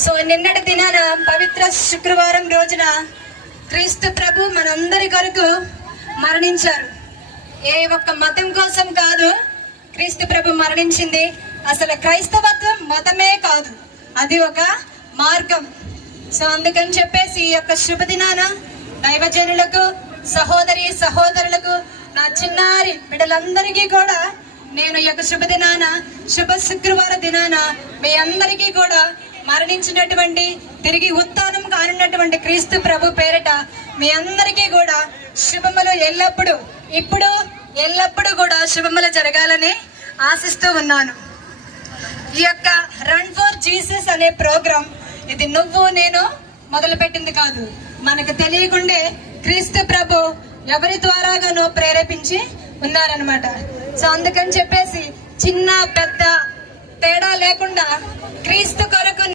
So నిన్నటి దినాన పవిత్ర శుక్రవారం రోజున క్రీస్తు ప్రభు మనందరి కొరకు మరణించారు. ఏ ఒక్క మతం కోసం కాదు క్రీస్తు ప్రభు మరణించింది. అసలు క్రైస్తవత్వం మతమే కాదు, అది ఒక మార్గం. సో అందుకని చెప్పేసి ఈ యొక్క శుభదినాన దైవజనులకు, సహోదరి సహోదరులకు, నా చిన్నారి బిడ్డలందరికీ కూడా నేను ఈ యొక్క శుభదినాన, శుభ శుక్రవార దినాన మీ అందరికీ కూడా మరణించినటువంటి, తిరిగి ఉత్థానం కానున్నటువంటి క్రీస్తు ప్రభు పేరిట మీ అందరికీ కూడా శుభములు ఎల్లప్పుడూ, ఇప్పుడు ఎల్లప్పుడూ కూడా శుభములు జరగాలని ఆశిస్తూ ఉన్నాను. ఈ యొక్క రన్ ఫర్ జీసస్ అనే ప్రోగ్రాం ఇది నువ్వు నేను మొదలు పెట్టింది కాదు. మనకు తెలియకుండే క్రీస్తు ప్రభు ఎవరి ద్వారాగానో ప్రేరేపించి ఉన్నారనమాట. సో అందుకని చెప్పేసి చిన్న పెద్ద తేడా లేకుండా క్రీస్తు కొరకు